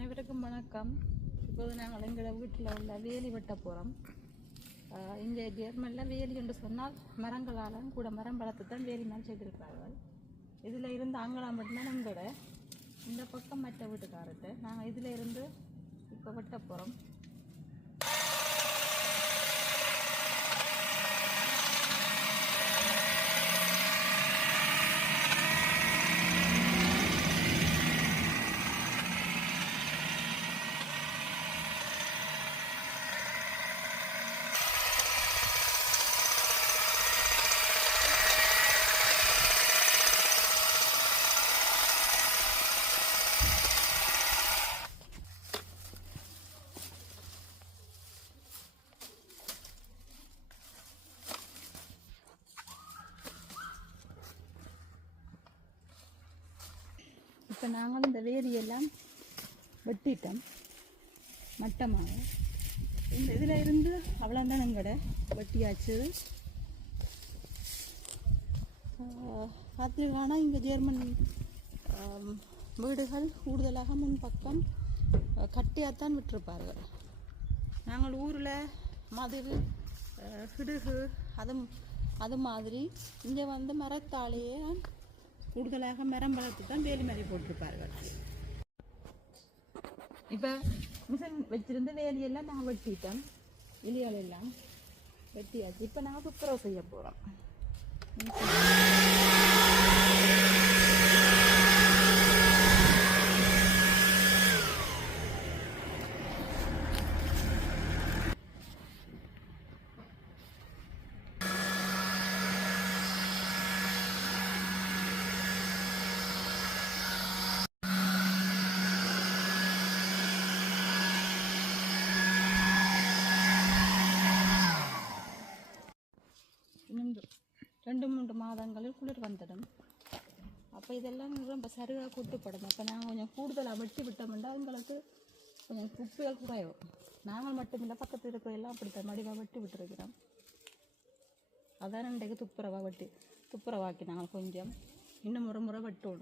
அனைவருக்கும் வணக்கம். இப்போது நாங்கள் எங்களோட வீட்டில் உள்ள வேலி வெட்ட போகிறோம் இங்கே ஜெர்மனில் வேலி என்று சொன்னால் மரங்களால் கூட மரம் வளர்த்து தான் வேலி மேல் செய்திருக்கிறார்கள் இதில் இருந்து அங்கலாம் மட்டும்தான் எங்களோட. இந்த பக்கம் மற்ற வீட்டுக்காரர்கிட்ட நாங்கள் இதில் இருந்து இப்போ வெட்ட போகிறோம் இப்போ நாங்கள் இந்த வேரியெல்லாம் வெட்டிட்டோம். மட்டமாக. இந்த இதில் இருந்து அவ்வளோதான் கடை. வெட்டியாச்சு. பார்த்தீங்கன்னா இங்கே ஜெர்மன் வீடுகள் கூடுதலாக முன்பக்கம் கட்டியாக தான் விட்டிருப்பார்கள். நாங்கள் ஊரில் மதில் அஹ், கிடுகு அது அது மாதிரி இங்கே வந்து மரத்தாலேயே கூடுதலாக மரம் வளர்த்து தான் வேலி மாதிரி போட்டிருப்பார்கள். இப்போ மிஷின் வச்சிருந்த வேலியெல்லாம் நான் வெட்டிட்டேன் வெளியால் எல்லாம் வெட்டியாச்சு. இப்போ நான் துப்புரவு செய்ய போகிறோம் இன்னும் ரெண்டு மூன்று மாதங்களில் குளிர் வந்துடும் அப்போ இதெல்லாம் ரொம்ப சரியாக கூட்டுப்படும். அப்போ நாங்கள் கொஞ்சம் கூடுதலாக வெட்டி விட்டோம்னா எங்களுக்கு கொஞ்சம் குப்பைகள் குறையும். நாங்கள் மட்டும் இல்லை பக்கத்தில் இருக்கிற எல்லாம் அப்படித்தான் மடிவாக வெட்டி விட்டுருக்கிறோம். அதான் இன்றைக்கு துப்புரவாக வெட்டி துப்புரவாக்கி நாங்கள் கொஞ்சம் இன்னும் ஒரு முறை வெட்டணும்.